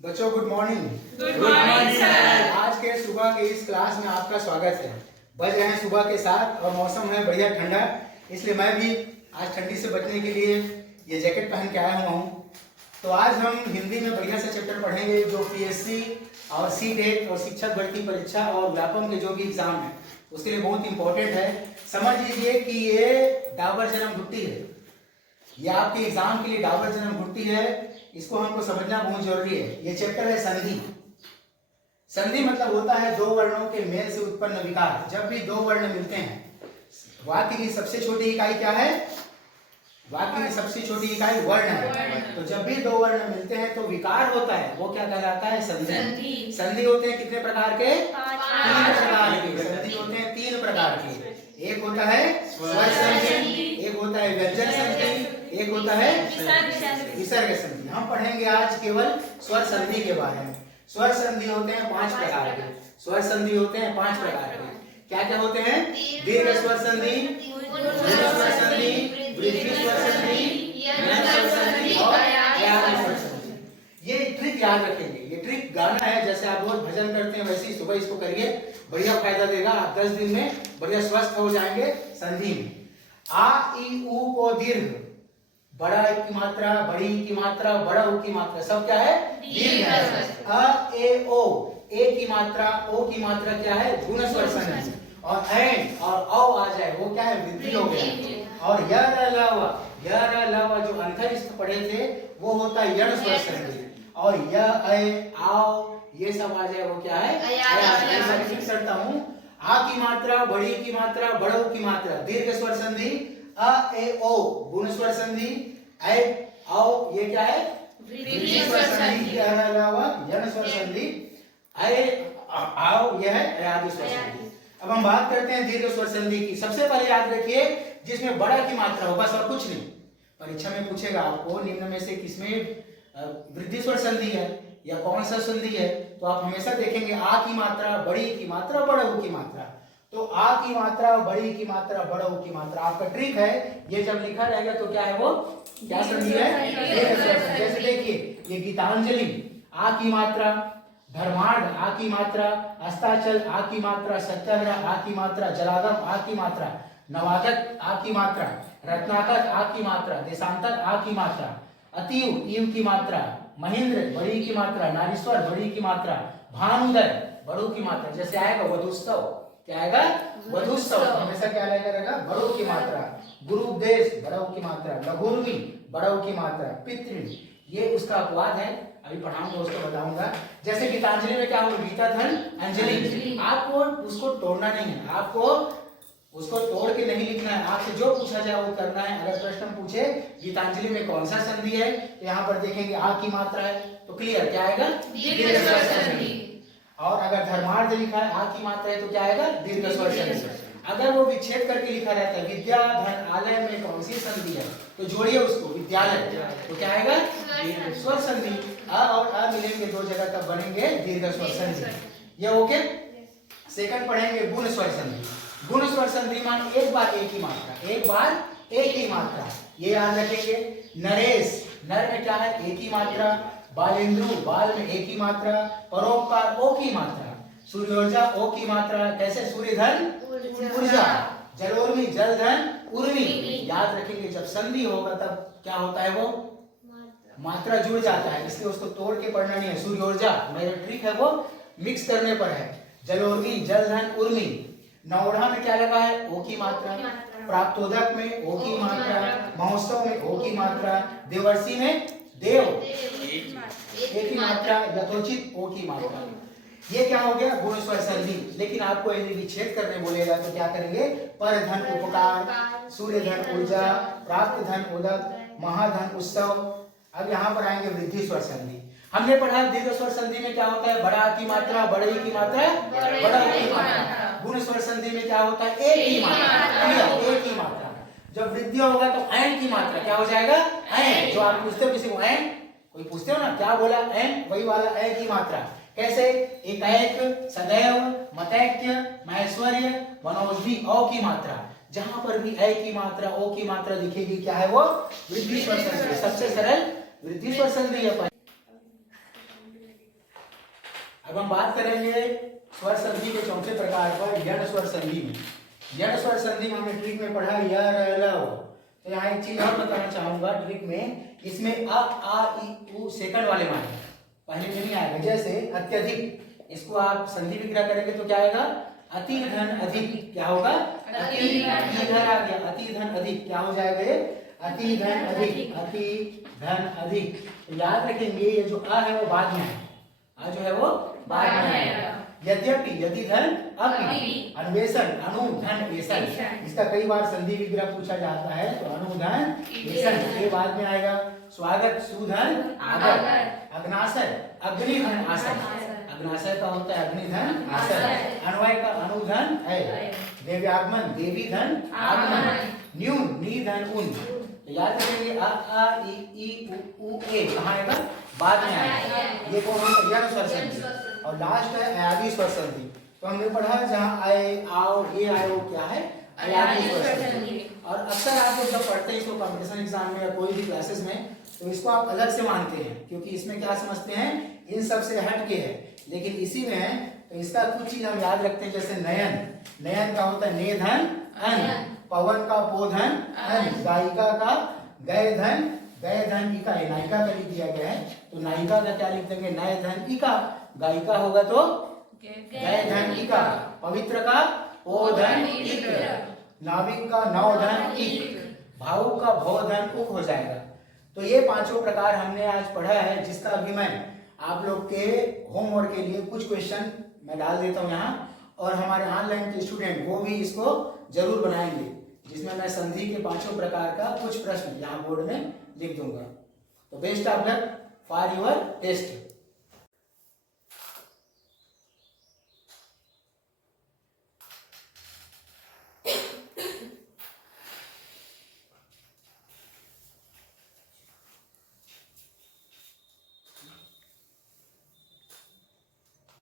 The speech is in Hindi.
बच्चों good morning. Good morning sir. आज के सुबह के इस क्लास में आपका स्वागत है। बज रहे हैं सुबह के 7 और मौसम है बढ़िया ठंडा, इसलिए मैं भी आज ठंडी से बचने के लिए ये जैकेट पहन के आया हुआ हूँ। तो आज हम हिंदी में बढ़िया से चैप्टर पढ़ेंगे जो पीएससी और सीटेट और शिक्षक भर्ती परीक्षा और व्यापम के जो भी एग्जाम है उसके लिए बहुत इंपॉर्टेंट है। समझ लीजिए कि ये डाबर जन्म घुट्टी है, ये आपके एग्जाम के लिए डाबर जन्म घुट्टी है, इसको हमको समझना बहुत जरूरी है। ये चैप्टर है संधि। संधि मतलब होता है दो वर्णों के मेल से उत्पन्न विकार। जब भी दो वर्ण मिलते हैं, वाक्य की सबसे छोटी इकाई क्या है? वाक्य की सबसे छोटी इकाई वर्ण है। तो जब भी दो वर्ण मिलते हैं तो विकार होता है, वो क्या कहलाता है? संधि। संधि होते हैं कितने प्रकार के? 3 प्रकार के। संधि होते हैं 3 प्रकार के। एक होता है स्वर संधि, एक होता है व्यंजन संधि, एक होता है विसर्ग संधि। हम पढ़ेंगे आज केवल स्वर संधि के बारे में। स्वर संधि होते हैं 5 प्रकार के। स्वर संधि होते हैं 5 प्रकार के। क्या क्या होते हैं? दीर्घ स्वर संधि, स्वर संधि, वृद्धि स्वर संधि, स्वर संधि और व्यापक स्वर संधि। ये ट्रिक याद रखेंगे। ये ट्रिक गाना है, जैसे आप रोज भजन करते हैं वैसे ही सुबह इसको करिए, बढ़िया फायदा देगा। आप 10 दिन में बढ़िया स्वस्थ हो जाएंगे। संधि में आ ई उ को दीर्घ, बड़ा की मात्रा, बड़ी की मात्रा, बड़ा उ की मात्रा सब क्या है? दीर्घ है। अ ए ओ, ए की मात्रा, ओ की मात्रा क्या है? गुण स्वर संधि। और ऐन और औ आ जाए वो क्या है? वृद्धि हो गया। और यर अलावा जो अंतरिस्थ पढ़े थे वो होता है यण स्वर संधि। और य ऐ आओ ये सब आ जाए वो क्या है? मैं फिक्स करता हूँ। आ की मात्रा, बड़ी की मात्रा, बड़ो की मात्रा, दीर्घ स्वर संधि। अ ए ओ गुण स्वर संधि। ऐ आओ ये क्या है? वृद्धि स्वर संधि। अलावा यण स्वर संधि। ऐ आओ यह है आदि स्वर संधि। अब हम बात करते हैं दीर्घ स्वर संधि की। सबसे पहले याद रखिए जिसमें बड़ा की मात्रा हो, बस और कुछ नहीं। परीक्षा में पूछेगा आपको निम्न में से किसमें वृद्धि स्वर संधि है या कौन सा संधि है, तो आप हमेशा देखेंगे आ की मात्रा, बड़ी की मात्रा, बड़ा उ की मात्रा। तो आ की मात्रा, बड़ी की मात्रा, बड़ा उ की मात्रा। आपका ट्रिक है ये जब लिखा रहेगा तो क्या है वो? क्या संधि है? जैसे देखिए ये गीतांजलि आ की मात्रा, धर्मार्थ आ की मात्रा, अस्ताचल आ की मात्रा, सत्याग्रह आ की मात्रा, जलागम आ की मात्रा, नवागत आ की मात्रा, रत्नाकर आ की मात्रा, देशांतर आ की मात्रा, अतीव ईव की मात्रा, महेंद्र बड़ी की मात्रा, नारीश्वर बड़ी की मात्रा, भानुदय बड़ों की मात्रा। जैसे आएगा वधुस्तव, क्या आएगा? वधुस्तव हमेशा क्या रहेगा? बड़ों की मात्रा। गुरु उपदेश बड़ों की मात्रा, लघुर्वी बड़ों की मात्रा, पितृ ये उसका अपवाद है, अभी पढ़ाऊंगा उसको बताऊंगा। जैसे गीतांजलि में क्या होगा? गीता धन अंजलि। आपको उसको तोड़ना नहीं है, आपको उसको तोड़ के नहीं लिखना है। आपसे जो पूछा जाए वो करना है। अगर प्रश्न पूछे गीतांजलि में कौन सा संधि है, यहाँ पर देखेंगे आ की मात्रा है तो क्लियर क्या आएगा? दीर्घ स्वर संधि। और अगर धर्मार्थ लिखा है आ की मात्रा है तो क्या आएगा? दीर्घ स्वर संधि। अगर वो विच्छेद करके लिखा रहता है विद्या धन आलय में कौन सी संधि है तो जोड़िए उसको विद्यालय, तो क्या आएगा? दीर्घ स्वर संधि। अ और अ मिलेंगे दो जगह तब बनेंगे दीर्घ स्वर संधि। ये ओके। सेकंड पढ़ेंगे गुण स्वर संधि। गुण स्वर संधि मानो एक बार एक ही मात्रा, एक बार एक ही मात्रा, ये याद रखेंगे। नरेश नर में क्या है? एक ही मात्रा। बालेंद्रु बाल में एक ही मात्रा। परोपकार ओ की मात्रा। सूर्योर्जा ओ की मात्रा। कैसे? सूर्यधन ऊर्जा। जलोर्मी जलधन उर्मी। याद रखेंगे जब संधि होगा तब क्या होता है? वो मात्रा जुड़ जाता है, इसलिए उसको तोड़ के पढ़ना नहीं है। सूर्योर्जा मेरा ट्रिक है वो मिक्स करने पर है। जलोर्मी जलधन उर्मी। नौढ़ा में क्या लगा है? ओ की मात्रा। प्राप्तोदक में ओ की मात्रा। महोत्सव में ओ की मात्रा। देवर्षि में देव एक ही मात्रा। यथोचित ओ की मात्रा। ये क्या हो गया? गुण स्वर संधि। लेकिन आपको यदि विच्छेद करने बोलेगा तो क्या करेंगे? पर धन उपकार, सूर्य धन ऊर्जा, प्राप्त धन उदक, महाधन उत्सव। अब यहाँ पर आएंगे वृद्धि स्वर संधि। हमने पढ़ा दीर्घ स्वर संधि में क्या होता है? बड़ा की मात्रा, बड़ी की मात्रा, बड़ा की मात्रा। गुण स्वर संधि में क्या होता है? एक ही मात्रा, एक ही मात्रा। जब वृद्धि होगा तो ऐन की मात्रा क्या हो जाएगा? ऐन। जो आप पूछते हो किसी को ऐन, कोई पूछते हो ना क्या बोला ऐन, वही वाला ऐ की मात्रा। कैसे? एकाएक, सदैव, मतैक्य, महेश्वर्य, मनोजवी औ की मात्रा। जहां पर भी ऐ की मात्रा ओ की मात्रा दिखेगी क्या है वो? वृद्धि स्वर संधि। सबसे सरल वृद्धि स्वर संधि है। अब हम बात करेंगे स्वर संधि के चौथे प्रकार पर, यण स्वर संधि में। यण स्वर संधि में हमने ट्रिक में पढ़ा य र ल व। तो यहाँ एक चीज और बताना चाहूंगा ट्रिक में, इसमें अ आ इ उ सेकंड वाले माने, पहले में नहीं आएगा। जैसे अत्यधिक, इसको आप संधि विग्रह करेंगे तो क्या आएगा? अति धन अधिक। क्या होगा? अति इधर आ गया, अति धन अधिक। क्या हो जाएगा ये? अति धन अधिक, अति धन अधिक। तो याद रखेंगे ये जो अ है वो बाद में है, आ जो है वो बाद में आएगा। यद्यपि, यदि धन अपि, अन्वेषण, अनु धन एषण। इसका कई बार संधि विग्रह पूछा जाता है, तो अनु धन एषण ये बाद में आएगा। स्वागत, सुधन आदर। अग्नाशय, अग्नि धन आशय। अग्नाशय का होता है अग्नि धन आशय। अन्वय का अनुधन है। देव्यागमन, देवी धन आगमन। न्यून, नी धन उन। तो याद रखेंगे अ आ इ उ ए कहाँ आएगा? बाद में आएगा। ये कौन होता है? यण स्वर संधि। और लास्ट है अयादी स्वर संधि। तो हमने पढ़ा जहाँ आए, आओ, ये आए वो क्या है? अयादी स्वर संधि। और अक्सर आप लोग जब पढ़ते हैं इसको कंपटीशन एग्जाम में या कोई भी क्लासेस में, तो इसको आप अलग से मानते हैं, क्योंकि इसमें क्या समझते हैं? इन सब से हट के है, लेकिन इसी में है। तो इसका कुछ चीज हम याद रखते हैं, जैसे नयन, नयन का होता है ने धन अन। पवन का पोधन अन। गायिका का गय धन, गय धन इका। नायिका का लिख दिया गया है, तो नायिका का क्या लिख देंगे? नय धन इका। गायिका होगा तो गय धन इका। पवित्र का पोधन इक। नाविक का नौ धन इक। भावुक का भव धन उक हो जाएगा। तो ये पांचों प्रकार हमने आज पढ़ा है, जिसका अभी मैं आप लोग के होमवर्क के लिए कुछ क्वेश्चन मैं डाल देता हूँ यहाँ, और हमारे ऑनलाइन के स्टूडेंट वो भी इसको जरूर बनाएंगे, जिसमें मैं संधि के पांचों प्रकार का कुछ प्रश्न यहाँ बोर्ड में लिख दूंगा। तो best of luck for your test.